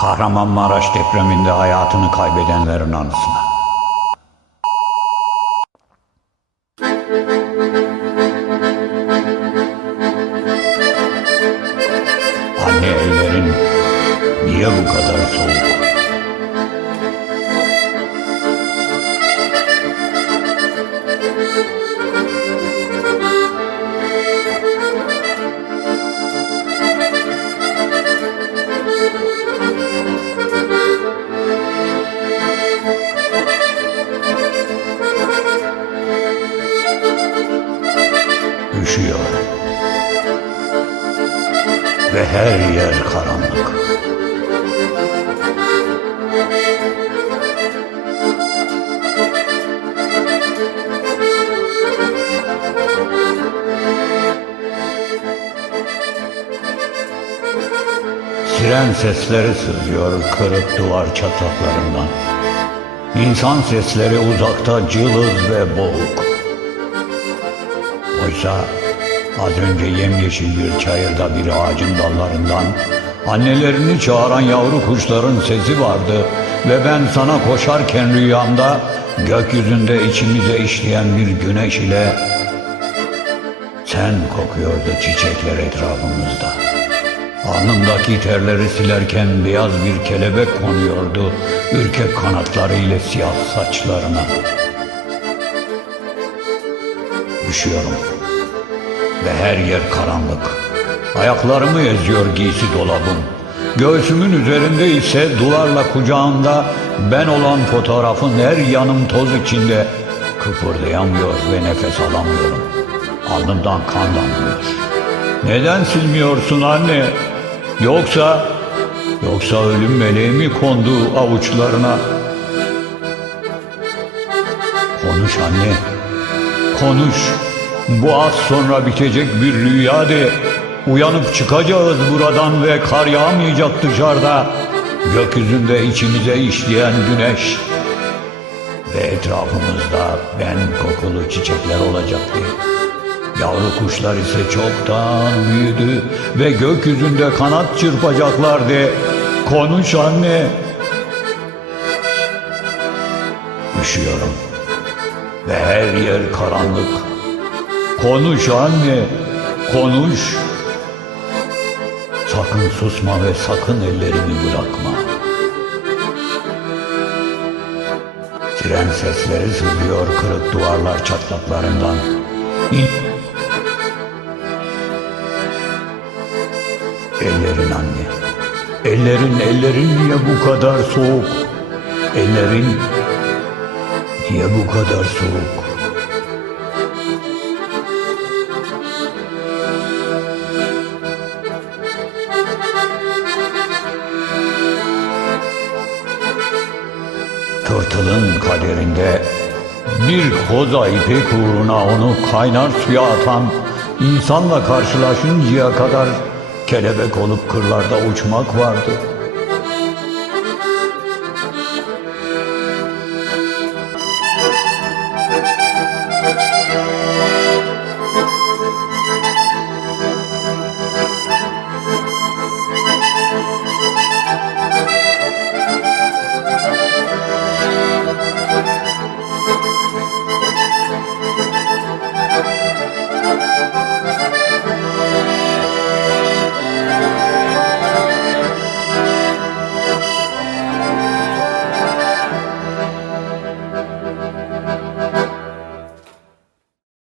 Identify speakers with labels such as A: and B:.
A: Kahramanmaraş depreminde hayatını kaybedenlerin anısına. Anne ellerin niye bu kadar soğuk? Üşüyor. Ve her yer karanlık. Siren sesleri sızıyor kırık duvar çatlaklarından. İnsan sesleri uzakta cılız ve boğuk. Oysa az önce yemyeşil bir çayırda bir ağacın dallarından annelerini çağıran yavru kuşların sesi vardı ve ben sana koşarken rüyamda gökyüzünde içimize işleyen bir güneş ile sen kokuyordu çiçekler etrafımızda. Alnımdaki terleri silerken beyaz bir kelebek konuyordu ürkek kanatları ile siyah saçlarına. Üşüyorum ve her yer karanlık. Ayaklarımı eziyor giysi dolabım. Göğsümün üzerinde ise duvarla kucağımda ben olan fotoğrafın her yanım toz içinde kıpırdayamıyor ve nefes alamıyorum. Alnımdan kan damlıyor. Neden silmiyorsun anne? Yoksa, yoksa ölüm meleği mi kondu avuçlarına? Konuş anne, konuş. Bu az sonra bitecek bir rüya de. Uyanıp çıkacağız buradan ve kar yağmayacak dışarıda. Gökyüzünde içimize işleyen güneş. Ve etrafımızda ben kokulu çiçekler olacaktı. Yavru kuşlar ise çoktan büyüdü ve gökyüzünde kanat çırpacaklardı. Konuş anne. Üşüyorum ve her yer karanlık. Konuş anne, konuş. Sakın susma ve sakın ellerimi bırakma. Tren sesleri sızıyor kırık duvarlar çatlaklarından. İn- Ellerin anne. Ellerin, ellerin niye bu kadar soğuk? Ellerin niye bu kadar soğuk? Tırtılın kaderinde bir koza ipek uğruna onu kaynar suya atan insanla karşılaşıncaya kadar kelebek olup kırlarda uçmak vardı.